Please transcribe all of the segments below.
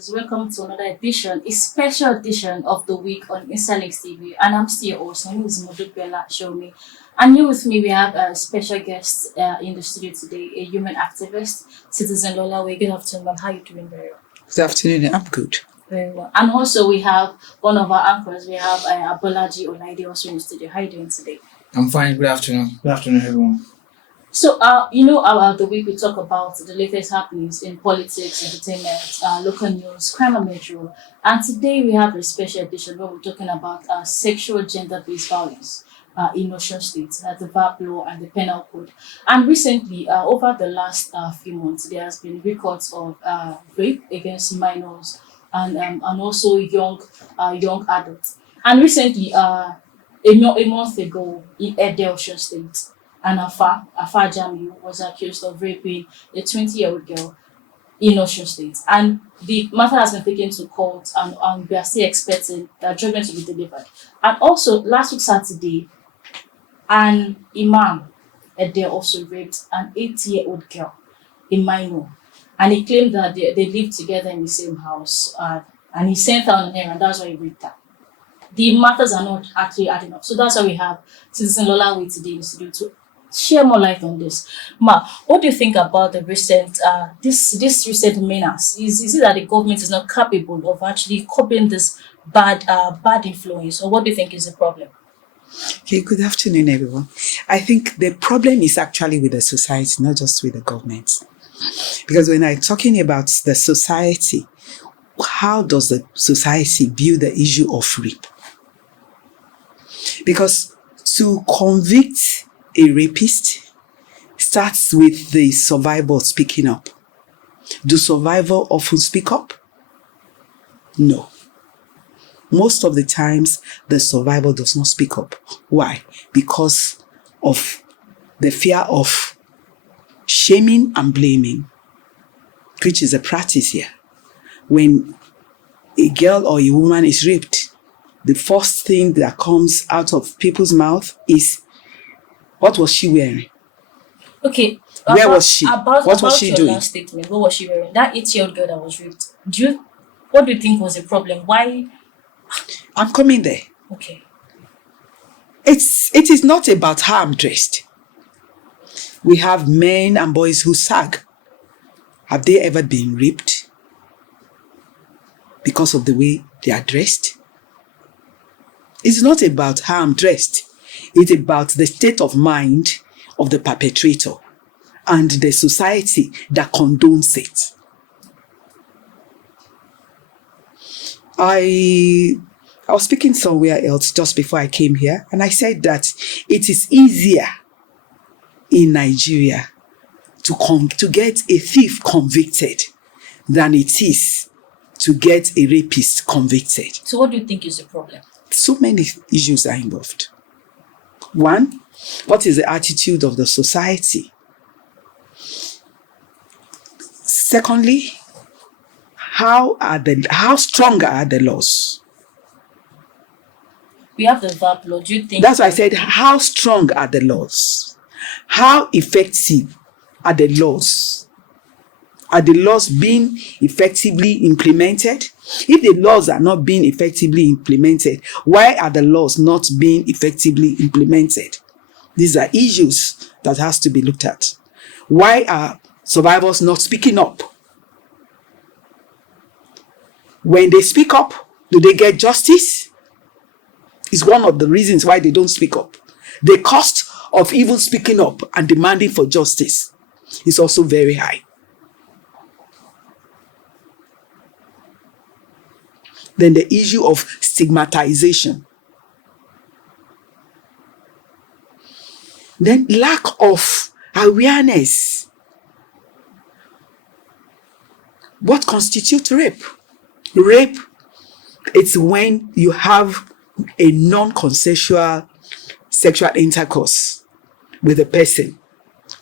viewers, welcome to another edition, a special edition of the week on Instalinks TV. And I'm still your host. My name is Modubella Shomi. And here with me, we have a special guest in the studio today, a human activist, citizen Lola Wey. Good afternoon, ma'am. How are you doing? Very well. Good afternoon. I'm good. Very well. And also, we have one of our anchors. We have Abolaji Olaide also in the studio. How are you doing today? I'm fine. Good afternoon. Good afternoon, everyone. So, the week we talk about the latest happenings in politics, entertainment, local news, crime and metro. And today we have a special edition where we're talking about sexual gender-based violence in Osun State, the VAPP law and the penal code. And recently, over the last few months, there has been records of rape against minors and also young adults. And recently, a month ago, in Osun State, and Afa Jamiu was accused of raping a 20-year-old girl in Osun State. And the matter has been taken to court and we are still expecting that judgment to be delivered. And also, last week Saturday, an imam there also raped an 8-year-old girl, a minor. And he claimed that they lived together in the same house and he sent her on an errand, that's why he raped her. The matters are not actually adding up. So that's why we have Citizen Lola Wey today in the studio to share more light on this. Ma, what do you think about the recent this recent menace? Is it that the government is not capable of actually curbing this bad influence, or what do you think is the problem? Okay, good afternoon, everyone. I think the problem is actually with the society, not just with the government. Because when I'm talking about the society, how does the society view the issue of rape? Because to convict a rapist starts with the survivor speaking up. Do survivors often speak up? No. Most of the times, the survivor does not speak up. Why? Because of the fear of shaming and blaming, which is a practice here. When a girl or a woman is raped, the first thing that comes out of people's mouth is, what was she wearing? Okay. Where was she? What was she doing? Last statement, what was she wearing? That 8-year-old girl that was raped. What do you think was the problem? Why? I'm coming there. Okay. It is not about how I'm dressed. We have men and boys who sag. Have they ever been raped because of the way they are dressed? It's not about how I'm dressed. It's about the state of mind of the perpetrator and the society that condones it. I was speaking somewhere else just before I came here, and I said that it is easier in Nigeria to get a thief convicted than it is to get a rapist convicted. So what do you think is the problem? So many issues are involved. One, what is the attitude of the society? Secondly, how strong are the laws? We have the VAPP law. Do you think that's why I said, how strong are the laws? How effective are the laws? Are the laws being effectively implemented? If the laws are not being effectively implemented, why are the laws not being effectively implemented? These are issues that has to be looked at. Why are survivors not speaking up? When they speak up, do they get justice? It's one of the reasons why they don't speak up. The cost of even speaking up and demanding for justice is also very high. Then the issue of stigmatization. Then lack of awareness. What constitutes rape? Rape, it's when you have a non-consensual sexual intercourse with a person,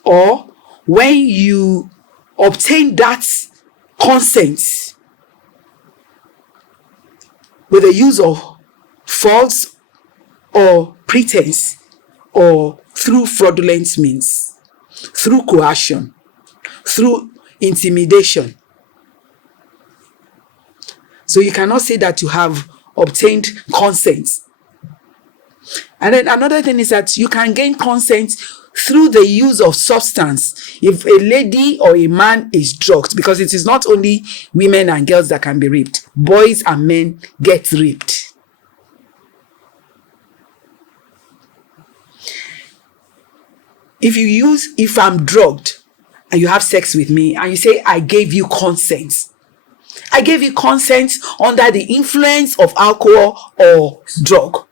or when you obtain that consent with the use of false or pretense or through fraudulent means, through coercion, through intimidation. So you cannot say that you have obtained consent. And then another thing is that you can gain consent through the use of substance. If a lady or a man is drugged, because it is not only women and girls that can be raped, boys and men get raped. If I'm drugged and you have sex with me and you say, I gave you consent. I gave you consent under the influence of alcohol or drug.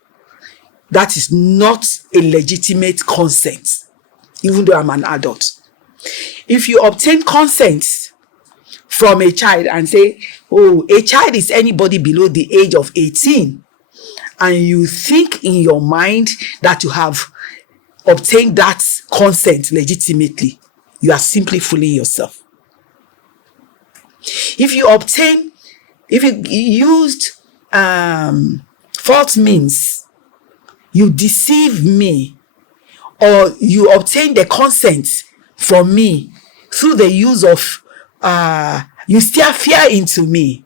That is not a legitimate consent, even though I'm an adult. If you obtain consent from a child and say, oh, a child is anybody below the age of 18, and you think in your mind that you have obtained that consent legitimately, you are simply fooling yourself. If you used false means, you deceive me, or you obtain the consent from me through the use of you steer fear into me.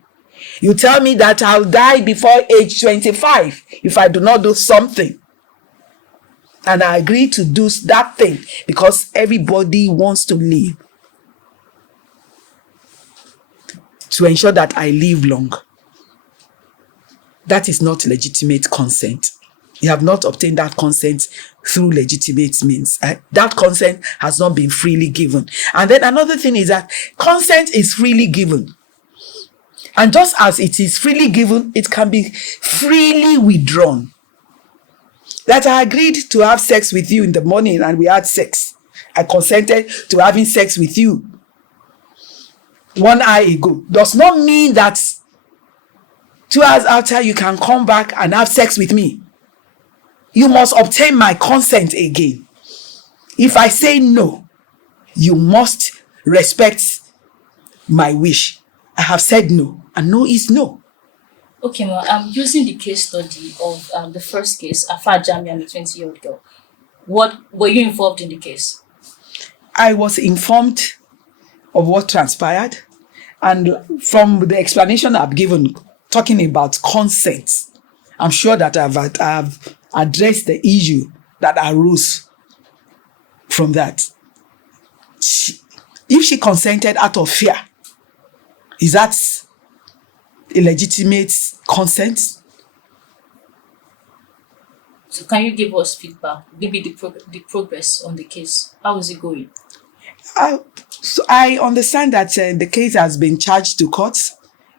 You tell me that I'll die before age 25 if I do not do something. And I agree to do that thing because everybody wants to live, to ensure that I live long. That is not legitimate consent. You have not obtained that consent through legitimate means. That consent has not been freely given. And then another thing is that consent is freely given. And just as it is freely given, it can be freely withdrawn. That I agreed to have sex with you in the morning and we had sex. I consented to having sex with you 1 hour ago. Does not mean that 2 hours after you can come back and have sex with me. You must obtain my consent again. If I say no, you must respect my wish. I have said no, and no is no. Okay, ma, I'm using the case study of the first case, Afa Jami and the 20-year-old girl. What were you involved in the case? I was informed of what transpired, and from the explanation I've given, talking about consent, I'm sure that I've addressed the issue that arose from that. If she consented out of fear, is that a legitimate consent? So can you give us feedback, maybe the progress on the case? How is it going? So I understand that the case has been charged to court.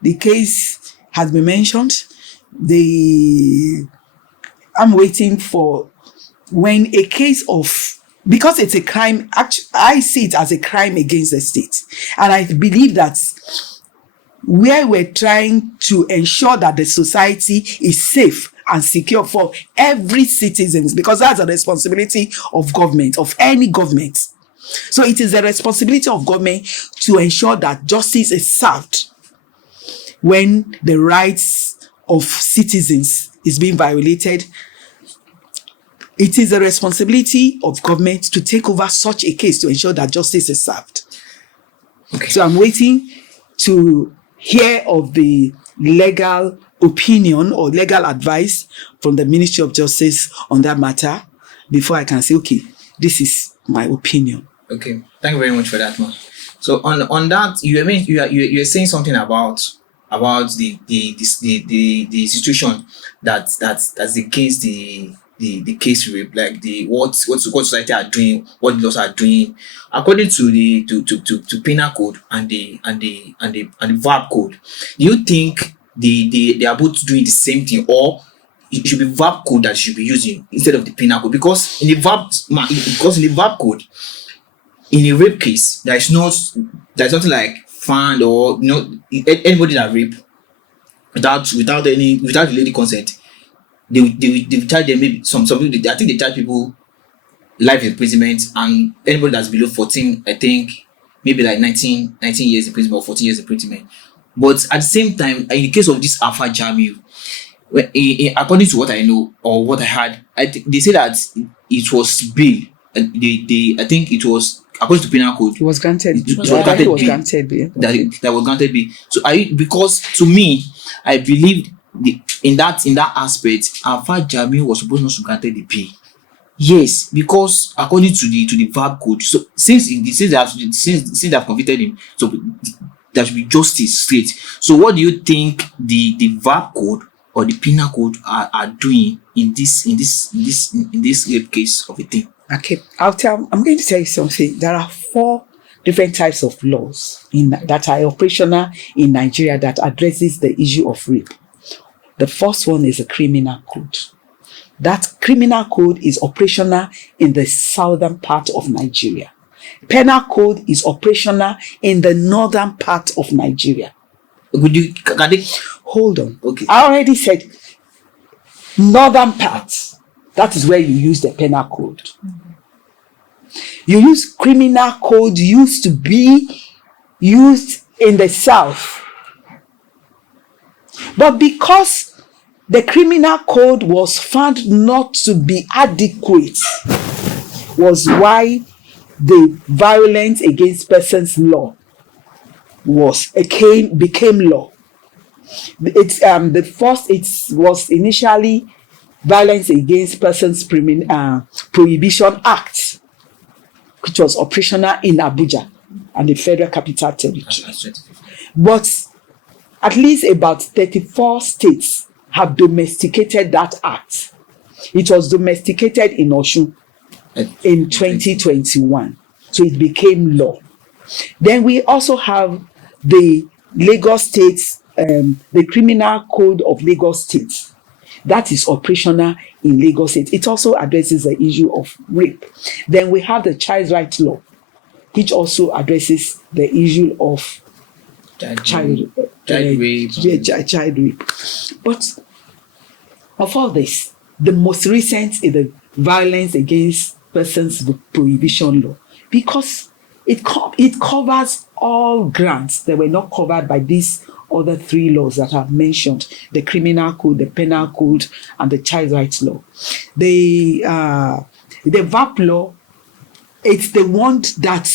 The case has been mentioned. I'm waiting for when a case of, because it's a crime, actually, I see it as a crime against the state. And I believe that where we're trying to ensure that the society is safe and secure for every citizen, because that's a responsibility of government, of any government. So it is a responsibility of government to ensure that justice is served when the rights of citizens is being violated. It is a responsibility of government to take over such a case to ensure that justice is served. Okay. So I'm waiting to hear of the legal opinion or legal advice from the Ministry of Justice on that matter before I can say, okay, this is my opinion. Okay, thank you very much for that, man. So on that, you're saying something about the situation that's against the case rape, like what society are doing, what the laws are doing, according to the to penal code and the VAPP code. Do you think they are both doing the same thing, or it should be VAPP code that should be using instead of the penal code? Because in the VAPP code, in a rape case, there's nothing like found, or anybody that rape without the lady consent, they charge them, maybe some people, I think they charge people life imprisonment, and anybody that's below 14, I think maybe like 19 years imprisonment or 14 years imprisonment. But at the same time, in the case of this Afa Jamiu, according to what I know or what I heard, they say that it was bail. I think it was according to penal code, It was granted. it was was granted granted B. B. That was granted B. So because to me, I believe in that aspect, Alpha Jami was supposed not to granted the B. Yes, because according to the VAPP code, so since they have convicted him, so there should be justice straight. So what do you think the VAPP code or the penal code are doing in this rape case of a thing? Okay, I'm going to tell you something. There are 4 different types of laws that are operational in Nigeria that addresses the issue of rape. The first one is a criminal code. That criminal code is operational in the southern part of Nigeria. Penal code is operational in the northern part of Nigeria. Can they? Hold on. Okay. I already said northern part. That is where you use the penal code. You use criminal code used to be used in the south. But because the criminal code was found not to be adequate, was why the violence against persons law became law. It was initially Violence Against Persons Prohibition Act, which was operational in Abuja and the Federal Capital Territory. But at least about 34 states have domesticated that act. It was domesticated in Osun in 2021. So it became law. Then we also have the Lagos States, the Criminal Code of Lagos State. That is operational in Lagos State. It also addresses the issue of rape. Then we have the Child Rights Law, which also addresses the issue of child rape. But of all this, the most recent is the Violence Against Persons Prohibition Law, because it covers all grounds that were not covered by these other 3 laws that I've mentioned: the Criminal Code, the Penal Code, and the Child Rights Law. The VAPP law, it's the one that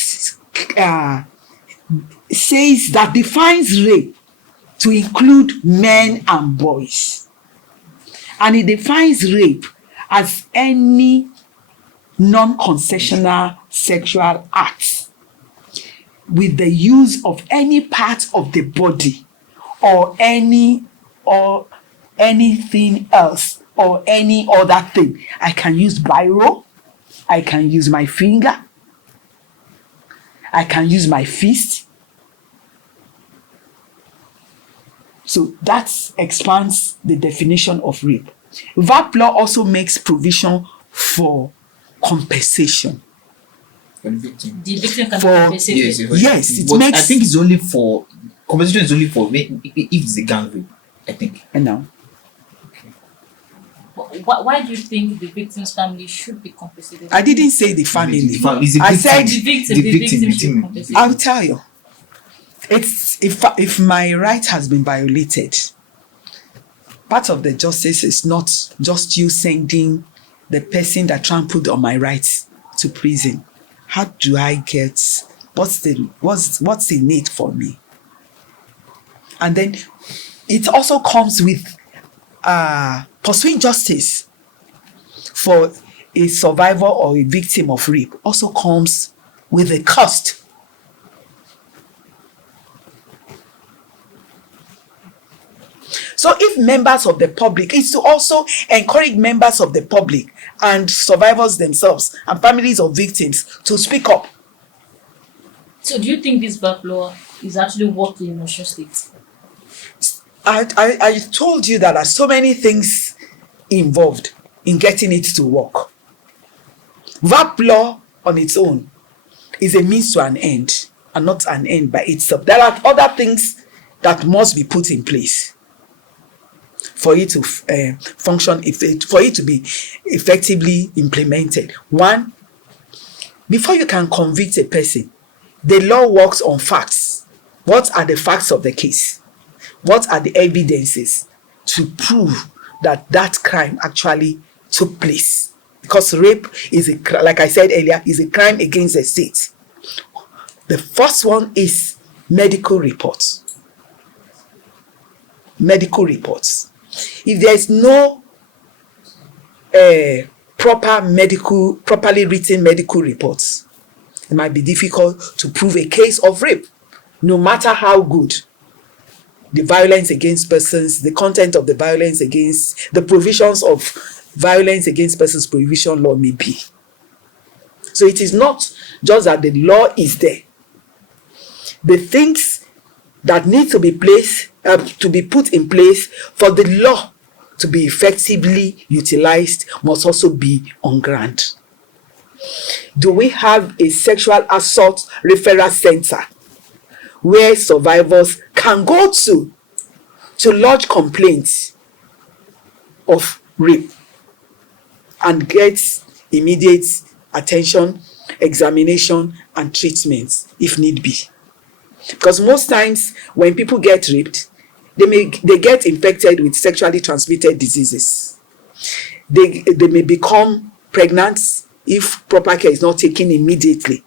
says that defines rape to include men and boys, and it defines rape as any non-consensual sexual act with the use of any part of the body or anything else or any other thing. I can use biro, I can use my finger, I can use my fist. So that expands the definition of rape. VAPP law also makes provision for compensation. For the victim. The victim can For- be compensated. Yes, it But makes. I think it's only for compensation is only for if it's a gang rape. I think. I know. Why do you think the victim's family should be compensated? I didn't say the family. It's a I victim. said the victim should be compensated. I'll tell you. It's if my right has been violated, part of the justice is not just you sending the person that trampled on my rights to prison. How do I get what's the need for me? And then it also comes with pursuing justice for a survivor or a victim of rape also comes with a cost. So if members of the public, it's to also encourage members of the public and survivors themselves and families of victims to speak up. So do you think this VAPP law is actually working in Osun State? I told you that there are so many things involved in getting it to work. VAPP law on its own is a means to an end and not an end by itself. There are other things that must be put in place for it to function, for it to be effectively implemented. One, before you can convict a person, the law works on facts. What are the facts of the case? What are the evidences to prove that that crime actually took place? Because rape is like I said earlier, is a crime against the state. The first one is medical reports. Medical reports. If there is no properly written medical reports, it might be difficult to prove a case of rape, no matter how good the violence against persons, the content of the violence against, the provisions of violence against persons prohibition law may be. So it is not just that the law is there. The things that need to be put in place for the law to be effectively utilized must also be on ground. Do we have a sexual assault referral center where survivors can go to lodge complaints of rape and get immediate attention, examination, and treatment if need be? Because most times when people get raped, they get infected with sexually transmitted diseases. They may become pregnant if proper care is not taken immediately.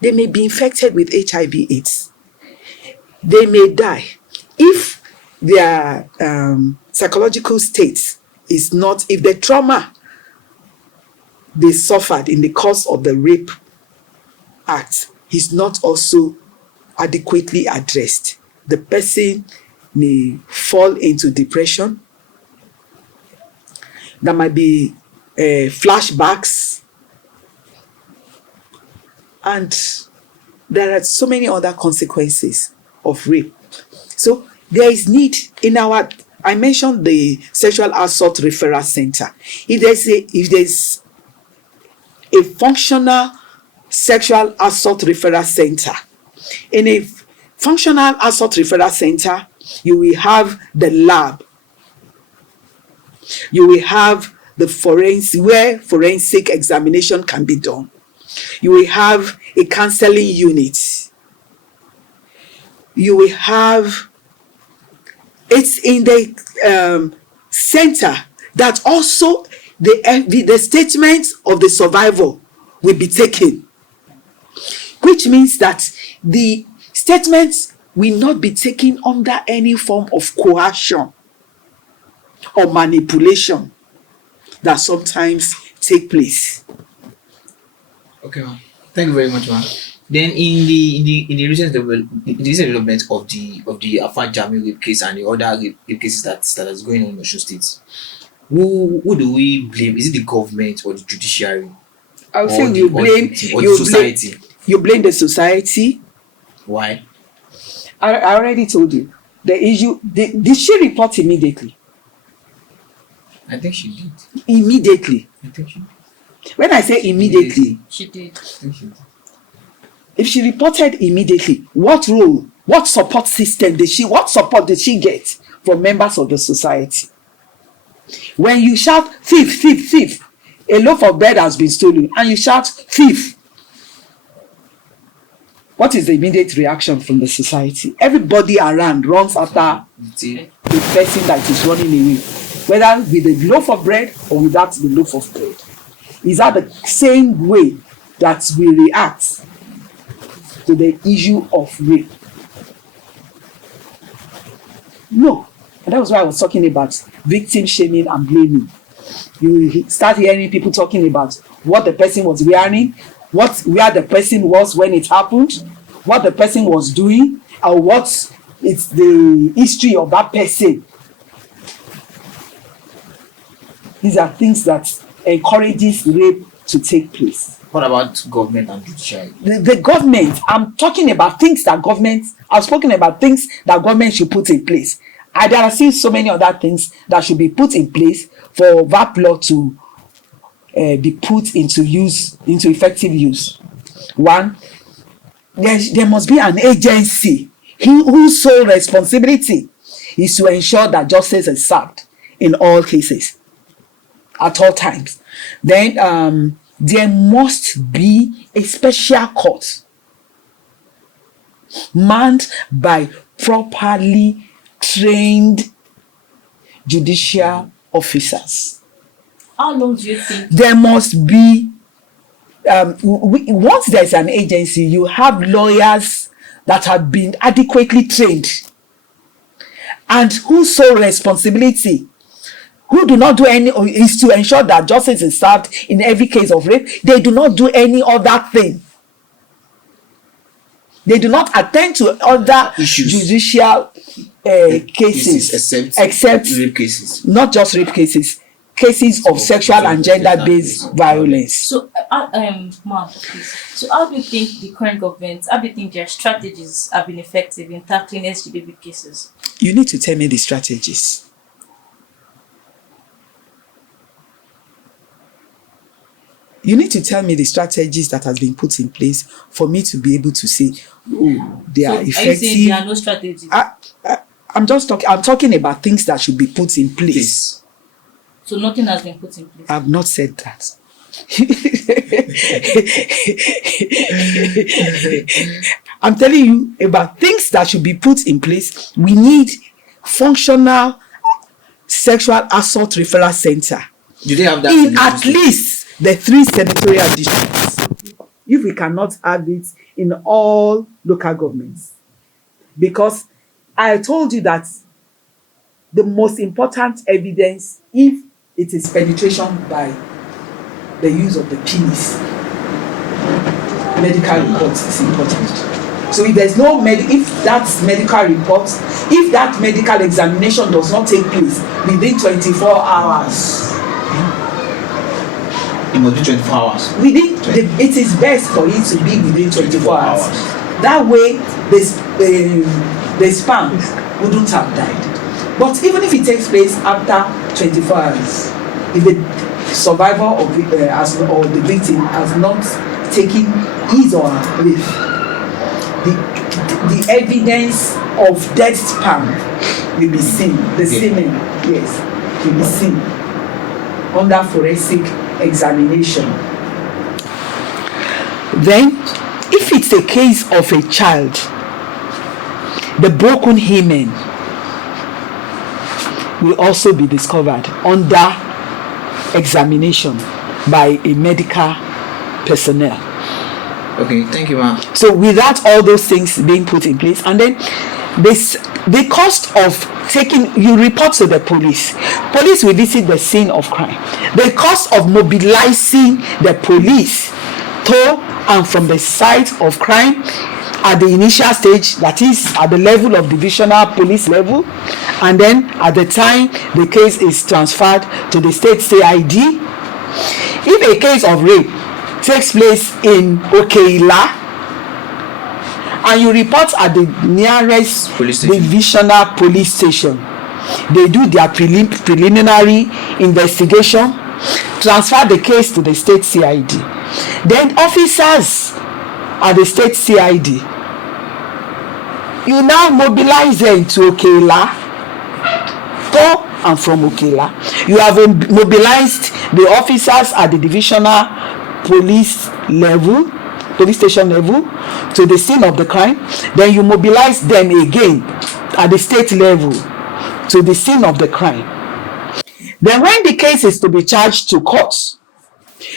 They may be infected with HIV/AIDS. They may die if their psychological state is not, if the trauma they suffered in the course of the rape act is not also adequately addressed. The person may fall into depression. There might be flashbacks, and there are so many other consequences of rape. So there is need in I mentioned the sexual assault referral center. If there's a functional sexual assault referral center, in a functional assault referral center, you will have the lab, you will have the forensic examination can be done, you will have a counseling unit, you will have, it's in the center that also the statement of the survivor will be taken, which means that the statements will not be taken under any form of coercion or manipulation that sometimes take place. Okay, ma'am. Thank you very much, ma'am. Then in the recent development of the Afar Jami rape case and the other rape cases that is going on in Osun State, who do we blame? Is it the government or the judiciary? I would say you blame the society. You blame the society. Why? I already told you the issue. Did she report immediately? I think she did. Immediately. I think she did. When I say immediately, She did. I think she did. If she reported immediately, what role, what support system what support did she get from members of the society? When you shout thief, thief, thief, a loaf of bread has been stolen, and you shout thief, what is the immediate reaction from the society? Everybody around runs after the person that is running away, whether with a loaf of bread or without the loaf of bread. Is that the same way that we react to the issue of rape? No. And that was why I was talking about victim shaming and blaming. You start hearing people talking about what the person was wearing, where the person was when it happened, what the person was doing, and what is the history of that person. These are things that encourages rape to take place. What about government and judiciary? The government, I'm talking about things that government, I've spoken about things that government should put in place. And there are still so many other things that should be put in place for VAPP law to be put into effective use. One, there must be an agency whose sole responsibility is to ensure that justice is served in all cases, at all times. Then there must be a special court manned by properly trained judicial officers. How long do you think? There must be once there's an agency, you have lawyers that have been adequately trained and whose sole responsibility, who do not do any, is to ensure that justice is served in every case of rape. They do not do any other thing. They do not attend to other Issues. judicial cases except rape cases. Not just rape cases, cases of sexual and gender-based violence. So, ma'am, please. So, how do you think the current government, how do you think their strategies have been effective in tackling SGBV cases? You need to tell me the strategies. You need to tell me the strategies that has been put in place for me to be able to say, oh, they are effective. Are you saying there are no strategies? I'm talking about things that should be put in place. So nothing has been put in place? I've not said that. I'm telling you about things that should be put in place. We need functional sexual assault referral center. Do they have that in at least the 3 senatorial districts? If we cannot have it in all local governments, because I told you that the most important evidence, if it is penetration by the use of the penis, medical reports is important. So if there's no if that medical report, if that medical examination does not take place within 24 hours, it must be 24 hours. It is best for it to be within 24 hours. That way, the sperm wouldn't have died. But even if it takes place after 24 hours, if the survivor or the victim has not taken his or her leave, the evidence of dead sperm will be seen. The semen, yes, will be seen under forensic examination. Then, if it's a case of a child, the broken hymen will also be discovered under examination by a medical personnel. Okay, thank you, ma'am. So without all those things being put in place, and then the cost of you report to the police will visit the scene of crime. The cost of mobilizing the police to and from the site of crime at the initial stage, that is at the level of divisional police level, and then at the time the case is transferred to the state CID. If a case of rape takes place in Okeila and you report at the nearest divisional police station, they do their preliminary investigation, transfer the case to the state CID. Then officers at the state CID, you now mobilize them to Okeila, to and from Okeila. You have mobilized the officers at the divisional police station level to the scene of the crime. Then you mobilize them again at the state level to the scene of the crime. Then when the case is to be charged to court,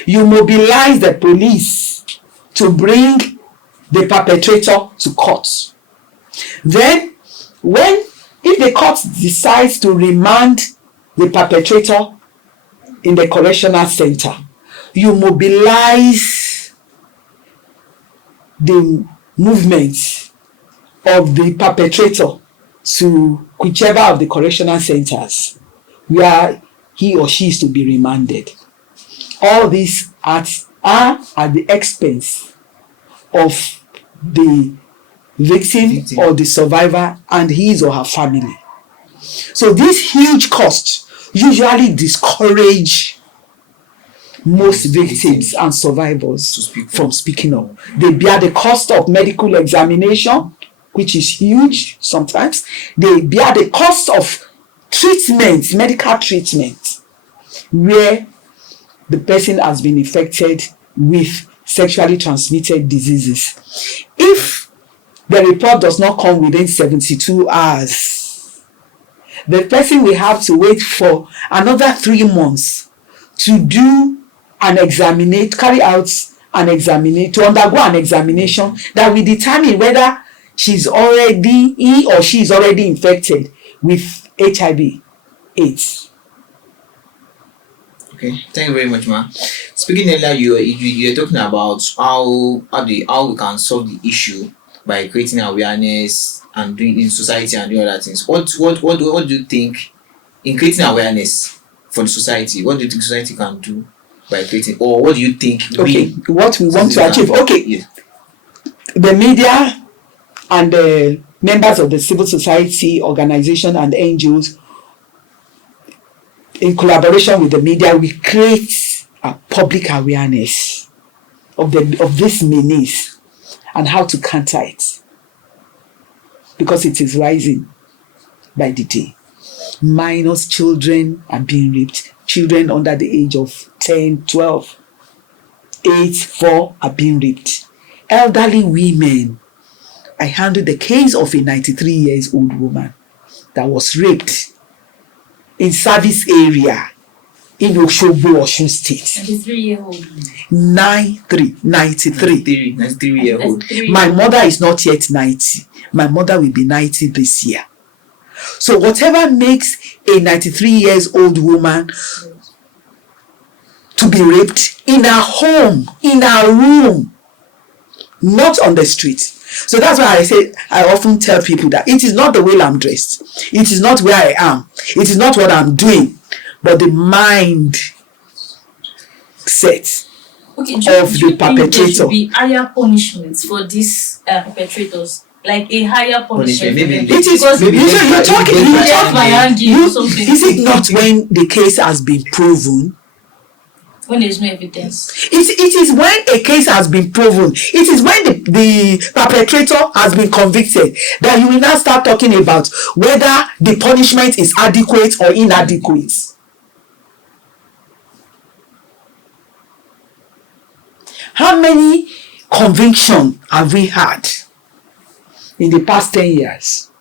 you mobilize the police to bring the perpetrator to court. Then if the court decides to remand the perpetrator in the correctional center, you mobilize the movement of the perpetrator to whichever of the correctional centers where he or she is to be remanded. All these are at the expense of the victim or the survivor and his or her family. So these huge costs usually discourage most victims and survivors from speaking up. They bear the cost of medical examination, which is huge sometimes. They bear the cost of treatment, medical treatment, where the person has been infected with sexually transmitted diseases. If the report does not come within 72 hours, the person will have to wait for another 3 months to do carry out to undergo an examination that will determine whether he or she is already infected with HIV/AIDS. Okay, thank you very much, ma. Speaking earlier, you were talking about how we can solve the issue by creating awareness and doing in society and doing other things. What do you think in creating awareness for the society? What do you think society can do by creating, or what do you think? What we want to achieve? Yes. The media and the members of the civil society organization and NGOs, in collaboration with the media, we create a public awareness of this menace and how to counter it, because it is rising by the day. Minors, children are being raped. Children under the age of 10, 12, 8, 4 are being raped. Elderly women. I handled the case of a 93-year-old woman that was raped in service area in Osogbo, Osun State. 93-year-old. 93-year-old. My mother is not yet 90. My mother will be 90 this year. So whatever makes a 93-year-old woman to be raped in her home, in her room, not on the street. So that's why I often tell people that it is not the way I'm dressed. It is not where I am. It is not what I'm doing, but the mind set of the perpetrator. There should be higher punishments for these perpetrators, like a higher punishment. Maybe It is because you're talking. Is it not when the case has been proven? When there's no evidence. It is when a case has been proven. It is when the perpetrator has been convicted that you will now start talking about whether the punishment is adequate or inadequate. How many convictions have we had in the past 10 years?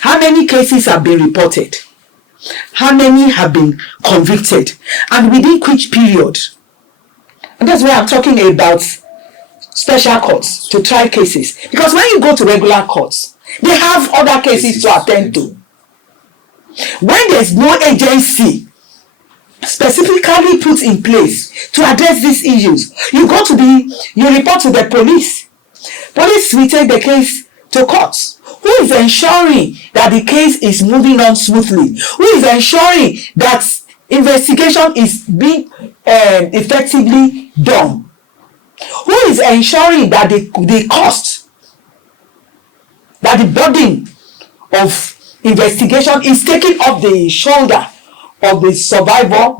How many cases have been reported? How many have been convicted? And within which period? And that's why I'm talking about special courts to try cases. Because when you go to regular courts, they have other cases to attend to. When there's no agency specifically put in place to address these issues, you report to the police. Police will take the case to courts. Who is ensuring that the case is moving on smoothly? Who is ensuring that investigation is being effectively done? Who is ensuring that the cost, that the burden of investigation is taken off the shoulder of the survivor,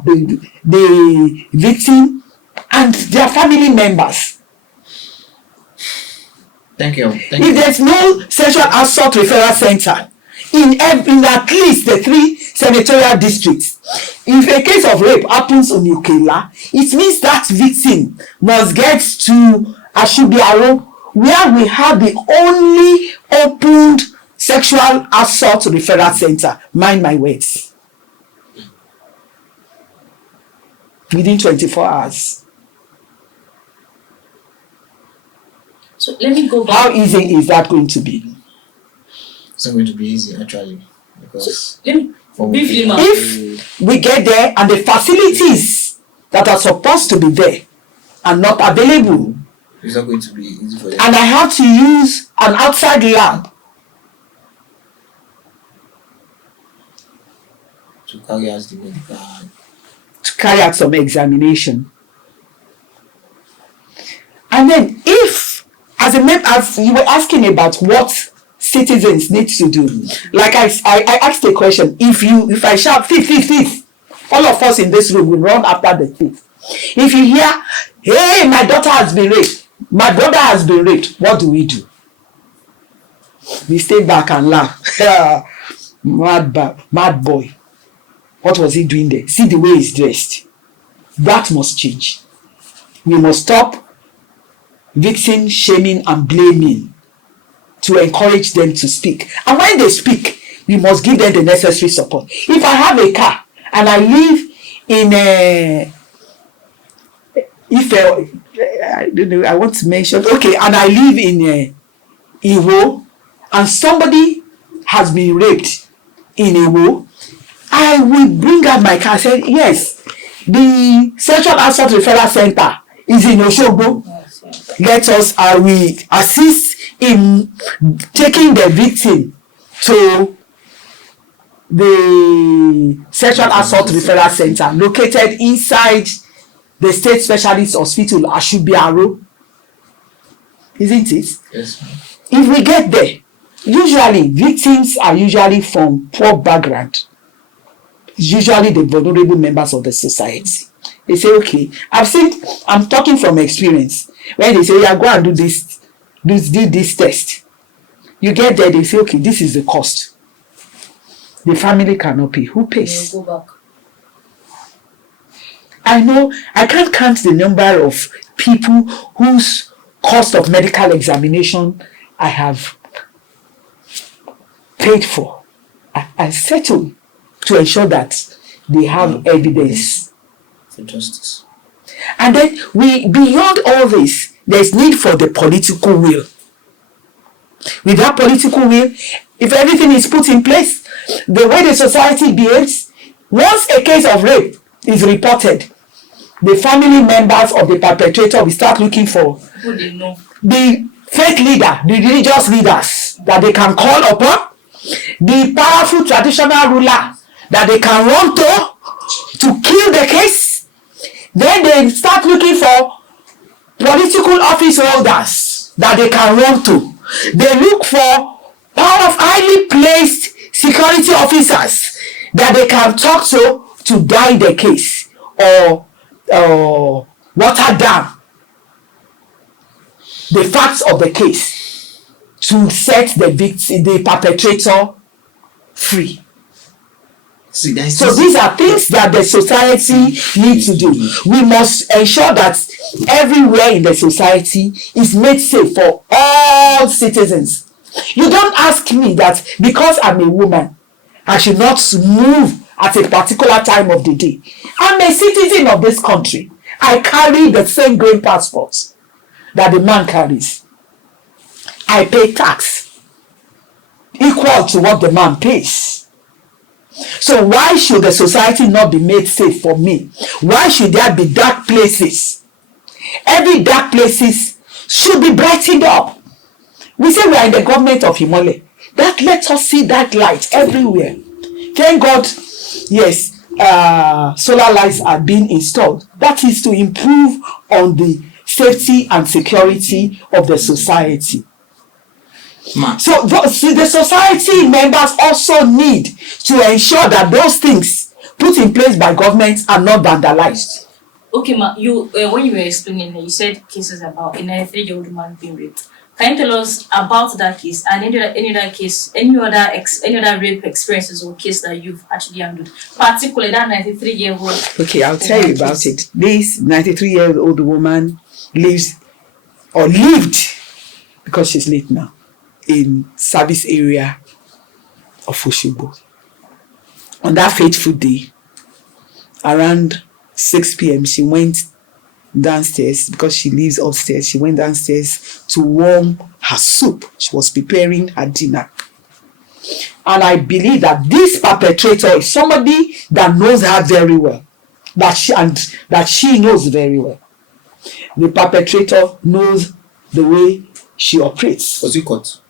the victim, and their family members? Thank you. If there's no sexual assault referral center in at least the 3 senatorial districts, if a case of rape happens in Ukela, it means that victim must get to Ashubiaro, where we have the only opened sexual assault referral center. Mind my words. Within 24 hours. So let me go back. How easy is that going to be? It's not going to be easy, actually, because if we get there and the facilities that are supposed to be there are not available, it's not going to be easy for them. And I have to use an outside lab to carry out the medical, to carry out some examination. And then if, as you were asking about what citizens need to do, like I asked a question, if I shout thief, all of us in this room will run after the thief. If you hear, hey, my daughter has been raped, my brother has been raped, what do? We stay back and laugh. Mad boy. What was he doing there? See the way he's dressed. That must change. We must stop victim shaming and blaming to encourage them to speak. And when they speak, we must give them the necessary support. If I have a car and I live in I don't know, I want to mention, okay, and I live in Iwo, and somebody has been raped in Iwo, I will bring out my car and say, yes, the Sexual Assault Referral Center is in Osogbo. Let us, I will assist in taking the victim to the Sexual Assault Referral Center located inside the State Specialist Hospital, Ashubiaro. Isn't it? Yes. If we get there, usually victims are usually from poor background. It's usually the vulnerable members of the society. They say, okay, I'm talking from experience. When they say, yeah, go and do this test. You get there, they say, okay, this is the cost. The family cannot pay. Who pays? Go back. I know I can't count the number of people whose cost of medical examination I have paid for. I settle to ensure that they have evidence for justice. And then beyond all this, there's need for the political will. With that political will, if everything is put in place, the way the society behaves, once a case of rape is reported, the family members of the perpetrator will start looking for the faith leader, the religious leaders that they can call upon, the powerful traditional ruler that they can run to kill the case. Then they start looking for political office holders that they can run to. They look for highly placed security officers that they can talk to die the case or water down the facts of the case to set the victim, the perpetrator, free. So these are things that the society needs to do. We must ensure that everywhere in the society is made safe for all citizens. You don't ask me that because I'm a woman, I should not move at a particular time of the day. I'm a citizen of this country. I carry the same green passport that the man carries. I pay tax equal to what the man pays. So why should the society not be made safe for me? Why should there be dark places? Every dark places should be brightened up. We say we are in the government of Himole. That lets us see that light everywhere. Thank God, yes, solar lights are being installed. That is to improve on the safety and security of the society. So the society members also need to ensure that those things put in place by government are not vandalized. Okay, ma, you when you were explaining, you said cases about a 93-year-old woman being raped. Can you tell us about that case and any other case, any other rape experiences or case that you've actually handled, particularly that 93-year-old? Okay, I'll tell you about it. This 93-year-old woman lived, because she's late now, in service area of Osogbo. On that fateful day, around 6 p.m., she went downstairs because she lives upstairs. She went downstairs to warm her soup. She was preparing her dinner. And I believe that this perpetrator is somebody that knows her very well. That she knows very well. The perpetrator knows the way she operates. Was he caught?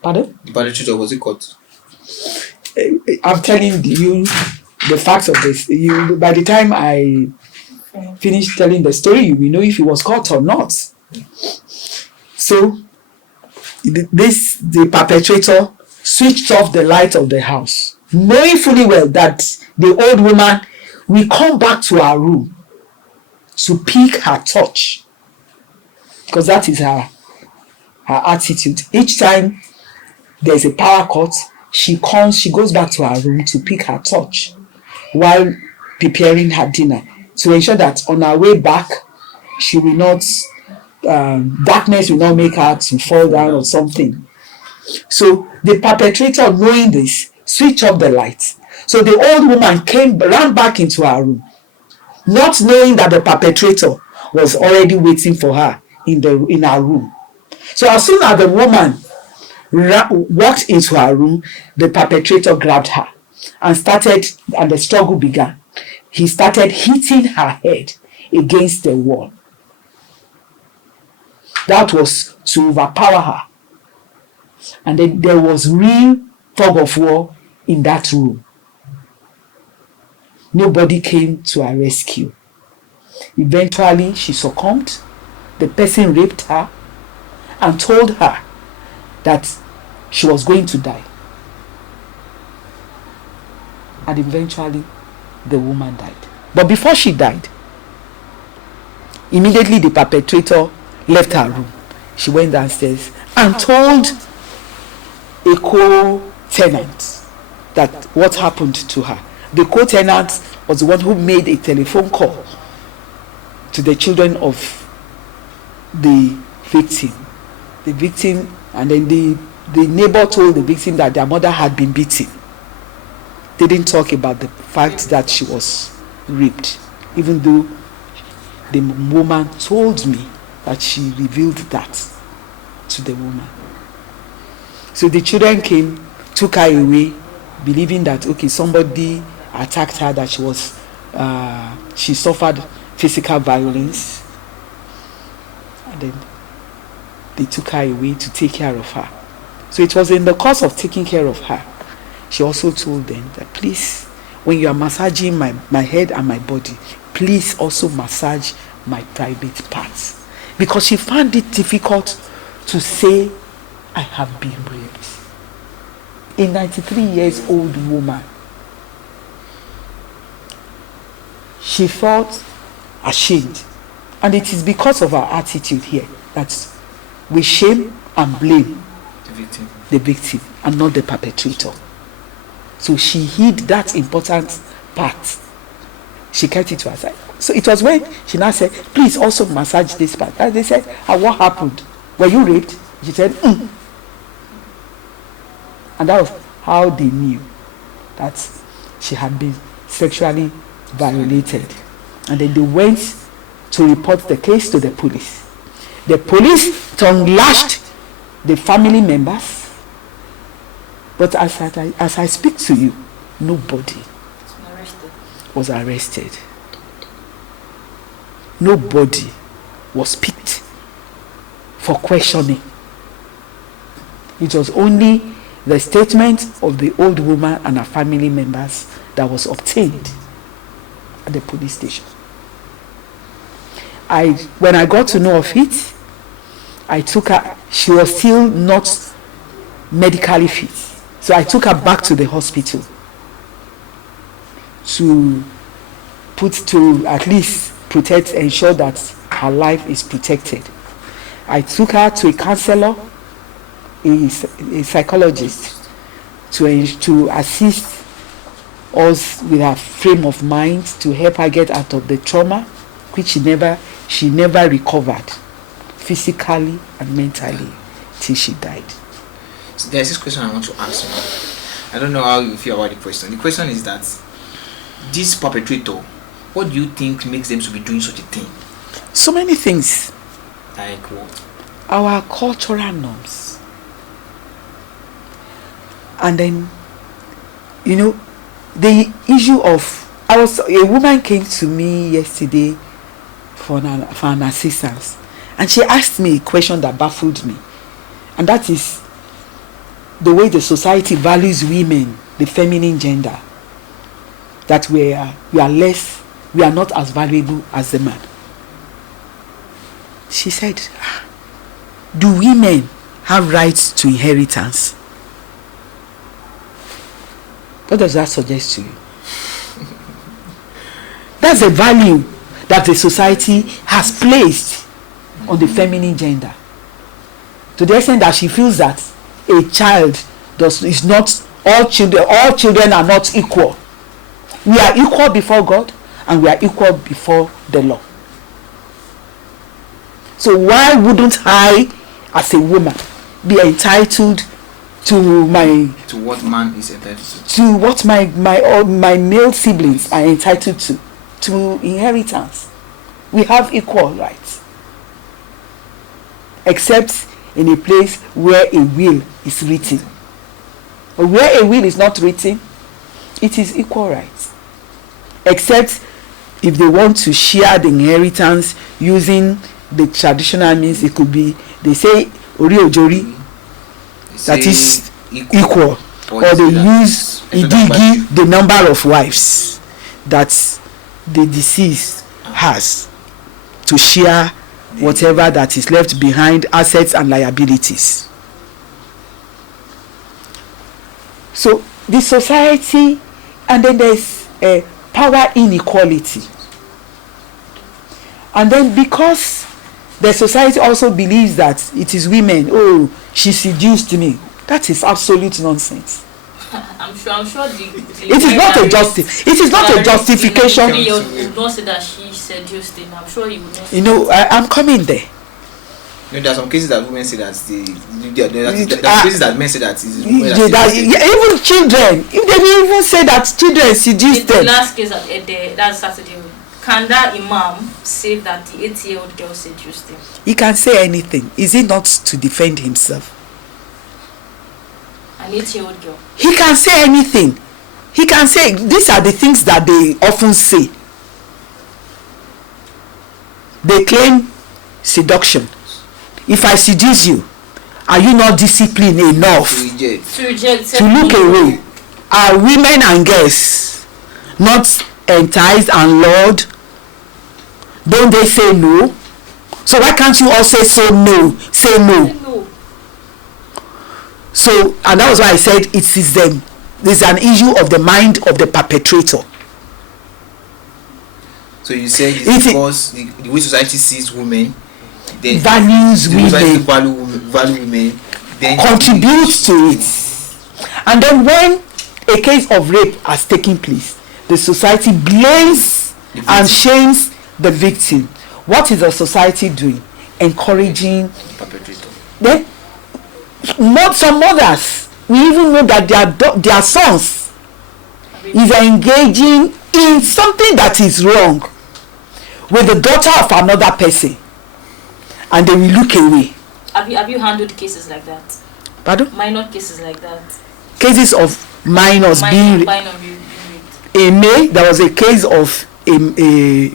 Pardon? The perpetrator, was he caught? I'm telling you the facts of this. By the time I finish telling the story, you will know if he was caught or not. So, the perpetrator switched off the light of the house, knowing fully well that the old woman will come back to her room to pick her torch, because that is her attitude. Each time there's a power cut, she goes back to her room to pick her torch while preparing her dinner, to ensure that on her way back, she will not, darkness will not make her to fall down or something. So the perpetrator, knowing this, switched off the light. So the old woman ran back into her room, not knowing that the perpetrator was already waiting for her in her room. So as soon as the woman walked into her room, the perpetrator grabbed her and the struggle began. He started hitting her head against the wall. That was to overpower her. And then there was real tug of war in that room. Nobody came to her rescue. Eventually, she succumbed. The person raped her and told her that she was going to die. And eventually, the woman died. But before she died, immediately the perpetrator left her room. She went downstairs and told a co-tenant that what happened to her. The co-tenant was the one who made a telephone call to the children of the victim. The victim, and then the neighbor told the victim that their mother had been beaten. They didn't talk about the fact that she was raped, even though the woman told me that she revealed that to the woman. So the children came, took her away, believing that okay, somebody attacked her, that she suffered physical violence, and then they took her away to take care of her. So it was in the course of taking care of her, she also told them that please, when you are massaging my head and my body, please also massage my private parts, because she found it difficult to say I have been raped. A 93-year-old woman, she felt ashamed, and it is because of our attitude here that we shame and blame the victim and not the perpetrator. So she hid that important part. She kept it to herself. So it was when she now said, please also massage this part. And they said, what happened? Were you raped? She said, And that was how they knew that she had been sexually violated. And then they went to report the case to the police. The police tongue-lashed the family members. But as I speak to you, nobody was arrested. Nobody was picked for questioning. It was only the statement of the old woman and her family members that was obtained at the police station. When I got to know of it, I took her. She was still not medically fit, so I took her back to the hospital to at least ensure that her life is protected. I took her to a counselor, a psychologist, to assist us with her frame of mind, to help her get out of the trauma, which she never recovered physically and mentally till she died. So there's this question I want to ask you. I don't know how you feel about the question. The question is that this perpetrator, what do you think makes them to be doing such a thing? So many things. Like what? Our cultural norms. And then, the issue of, a woman came to me yesterday for an assistance, and she asked me a question that baffled me, and that is the way the society values women, the feminine gender, that we are not as valuable as the man. She said, do women have rights to inheritance? What does that suggest to you? That's a value that the society has placed on the feminine gender, to the extent that she feels that a child is not, all children are not equal. We are equal before God, and we are equal before the law. So why wouldn't I, as a woman, be entitled to what man is entitled to what my male siblings are entitled to inheritance? We have equal rights. except in a place where a will is written. But where a will is not written, it is equal rights. Except if they want to share the inheritance using the traditional means, it could be, they say ori ojori, that is equal, or they use idigi, the number of wives that the deceased has, to share whatever that is left behind, assets and liabilities. So the society, and then there's a power inequality, and then because the society also believes that it is women, oh, she seduced me, that is absolute nonsense. I'm sure It is not a justification. He would not say that she seduced him. I'm sure he would not. You know, I'm coming there. You know, there are some cases that women say that there are cases that men say that is women even children, if they will even say that children seduced them. The last case at Ede, that's Saturday. Can that imam say that the 8-year-old girl seduced him? He can say anything. Is it not to defend himself? An 8-year-old girl. He can say anything. He can say, these are the things that they often say. They claim seduction. If I seduce you, are you not disciplined enough to look away? Are women and girls not enticed and lured? Don't they say no? So why can't you all say so no? Say no. No. So, and that was why I said it is them. There's an issue of the mind of the perpetrator. So you say it's because the way society sees women, then values women, value women, then contributes to it. And then when a case of rape has taken place, the society blames and shames the victim. What is the society doing? Encouraging the perpetrator. Then some mothers, we even know that their sons is engaging in something that is wrong with the daughter of another person, and they will look away. Have you handled cases like that? Pardon? Minor cases like that. Cases of minors being raped. In May, there was a case of a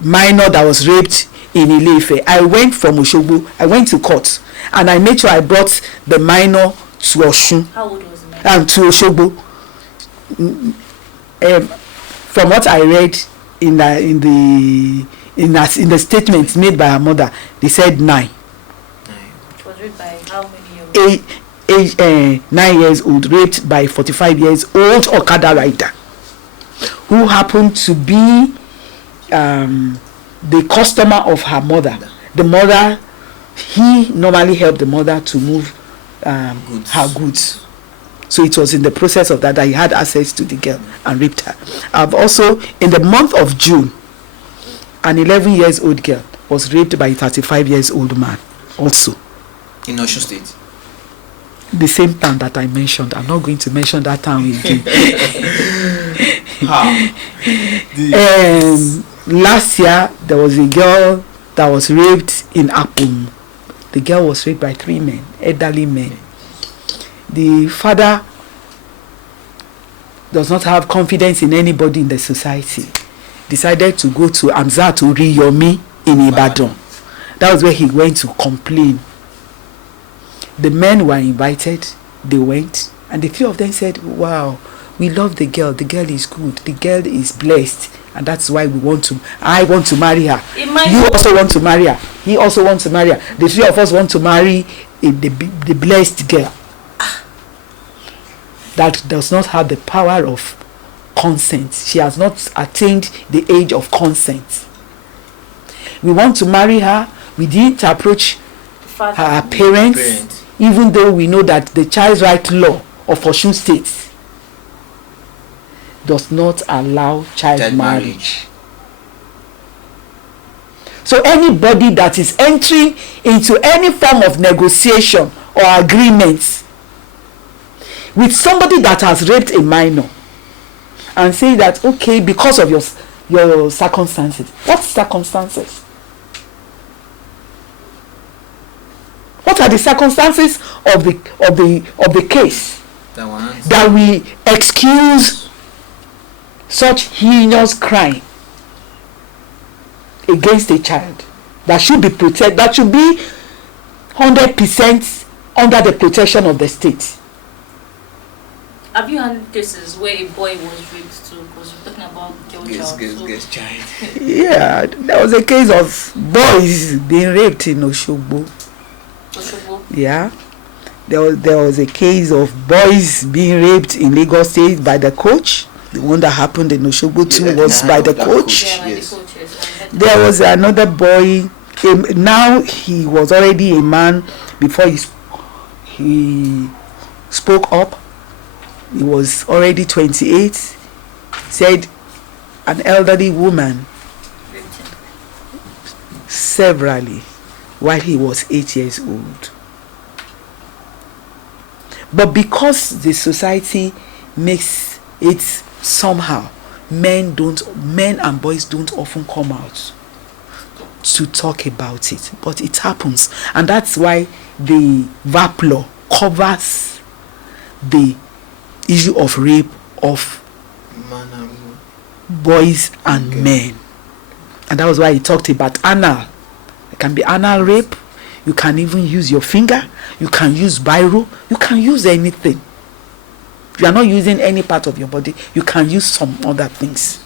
minor that was raped in Ile-Ife. I went from Osogbo. I went to court, and I made sure I brought the minor to Osun. How old was the minor? To Osogbo. From what I read in the statement made by her mother, they said 9. It was raped by how many years? Age 9 years old, raped by 45 years old Okada rider, who happened to be the customer of her mother. The mother, he normally helped the mother to move her goods. So it was in the process of that he had access to the girl and raped her. I've also, in the month of June, an 11 years old girl was raped by a 35 years old man also. In Osun State? The same town that I mentioned. I'm not going to mention that town again. Last year, there was a girl that was raped in Apum. The girl was raped by 3 men, elderly men. The father does not have confidence in anybody in the society. Decided to go to Amzat Uriyomi in Ibadan. That was where he went to complain. The men were invited, they went, and the few of them said, wow, we love the girl is good, the girl is blessed, and that's why I want to marry her. You also want to marry her. He also wants to marry her. The 3 of us want to marry the blessed girl. That does not have the power of consent. She has not attained the age of consent. We want to marry her. We didn't approach her parents, even though we know that the child right law of Osun State does not allow child marriage. So anybody that is entering into any form of negotiation or agreement with somebody that has raped a minor and say that, okay, because of your circumstances. What circumstances? What are the circumstances of the case that we excuse such heinous crime against a child that should be protected, that should be 100% under the protection of the state? Have you had cases where a boy was raped too? Because we're talking about child. Yeah, there was a case of boys being raped in Oshogbo. Yeah. There was a case of boys being raped in Lagos State by the coach. The one that happened in Oshogbo too was by the coach. Yes. There was another boy. Now he was already a man before he spoke up. He was already 28. Said an elderly woman severally while he was 8 years old. But because the society makes it somehow, men and boys don't often come out to talk about it, but it happens, and that's why the VAPP law covers the issue of rape of boys and men, and that was why he talked about anal. It can be anal rape. You can even use your finger. You can use biro. You can use anything. If you are not using any part of your body, you can use some other things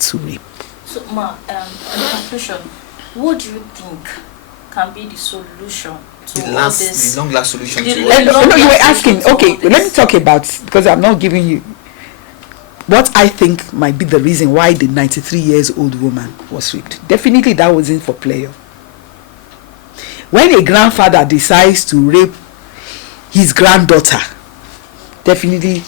to rape. So, Ma, in conclusion, what do you think can be the solution to all this? The long-last solution to No, you were asking. Okay, let me talk about, because I'm not giving you what I think might be the reason why the 93 years old woman was raped. Definitely that wasn't for pleasure. When a grandfather decides to rape his granddaughter, definitely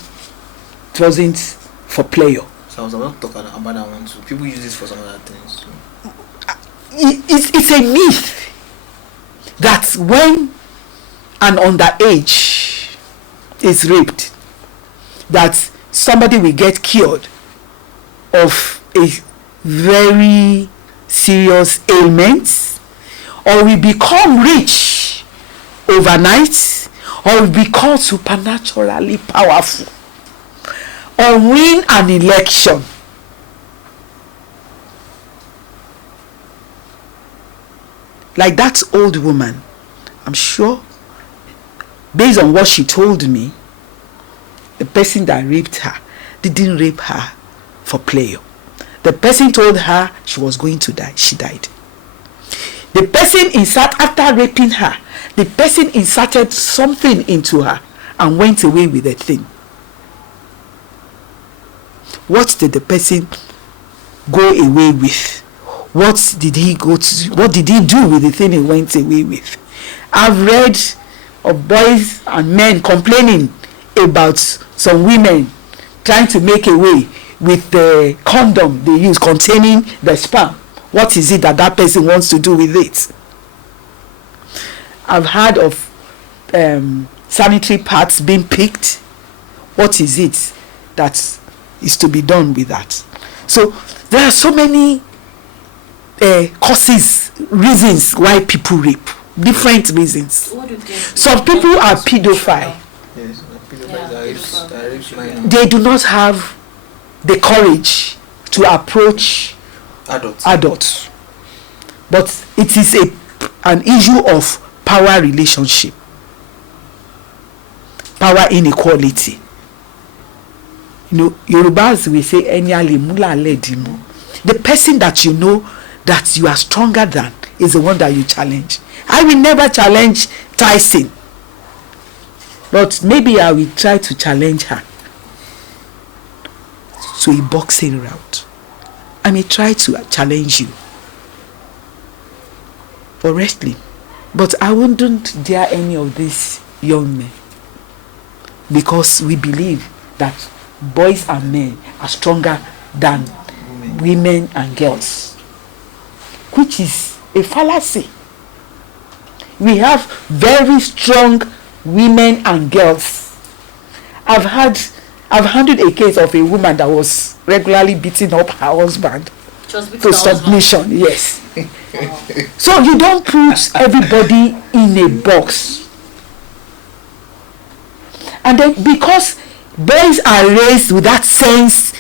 it wasn't for pleasure. So I was about to talk about that one too. People use this for some other things too. It's a myth that when an underage is raped, that somebody will get cured of a very serious ailment, or will become rich overnight, or will become supernaturally powerful, or win an election. Like that old woman, I'm sure, based on what she told me, the person that raped her didn't rape her for pleasure. The person told her she was going to die. She died. The person after raping her, the person inserted something into her and went away with the thing. What did the person go away with? What did he do with the thing he went away with? I've read of boys and men complaining about some women trying to make away with the condom they use containing the sperm. What is it that person wants to do with it? I've heard of sanitary pads being picked. What is it that is to be done with that? So there are so many causes, reasons why people rape. Different reasons. Some people are pedophile. Yes, pedophiles They do not have the courage to approach adults. But it is an issue of power relationship, power inequality. You know, Yorubas will say, the person that you know that you are stronger than is the one that you challenge. I will never challenge Tyson, but maybe I will try to challenge her to a boxing route. I may try to challenge you for wrestling, but I wouldn't dare any of these young men, because we believe that boys and men are stronger than women and girls, which is a fallacy. We have very strong women and girls. I've handled a case of a woman that was regularly beating up her husband Just because to that was submission. Yes. wow. So you don't put everybody in a box. And then because boys are raised with that sense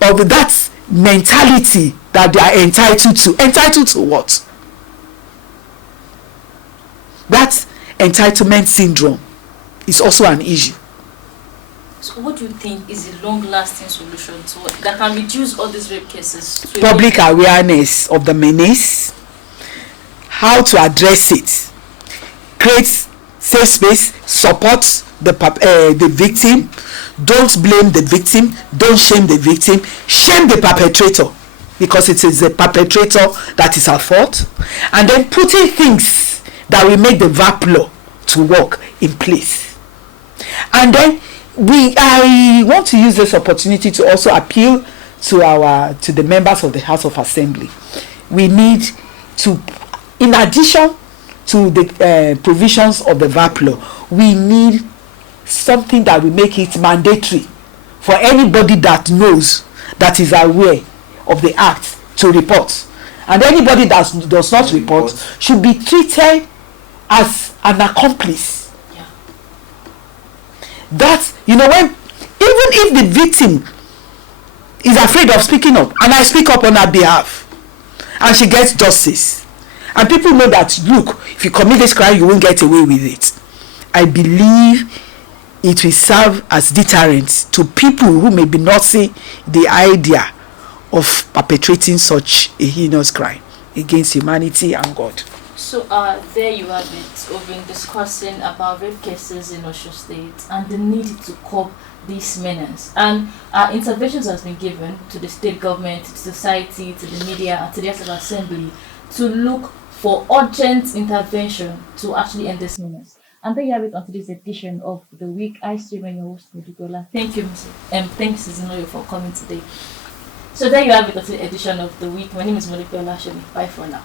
of that mentality that they are entitled to. Entitled to what? That entitlement syndrome is also an issue. So what do you think is a long-lasting solution to what, that can reduce all these rape cases? To Public awareness of the menace, how to address it, create safe space, support the victim, don't blame the victim, don't shame the victim, shame the perpetrator because it is the perpetrator that is at fault, and then putting things that will make the VAPP law to work in place. And then I want to use this opportunity to also appeal to the members of the House of Assembly. We need to, in addition to the provisions of the VAPP law, we need something that will make it mandatory for anybody that knows, that is aware of the act, to report. And anybody that does not report should be treated as an accomplice. Yeah. That, when, even if the victim is afraid of speaking up, and I speak up on her behalf, and she gets justice, and people know that, look, if you commit this crime, you won't get away with it, I believe it will serve as deterrent to people who may be not see the idea of perpetrating such a heinous crime against humanity and God. So there you have it. We've been discussing about rape cases in Osun State and the need to curb this menace. And interventions has been given to the state government, to society, to the media, and to the House of Assembly to look for urgent intervention to actually end this menace. And there you have it on today's edition of The Week. I still remain your host, Modugola. Thank you, thanks, Zinoyo, for coming today. So there you have it on today's edition of The Week. My name is Modugola Shemi. Bye for now.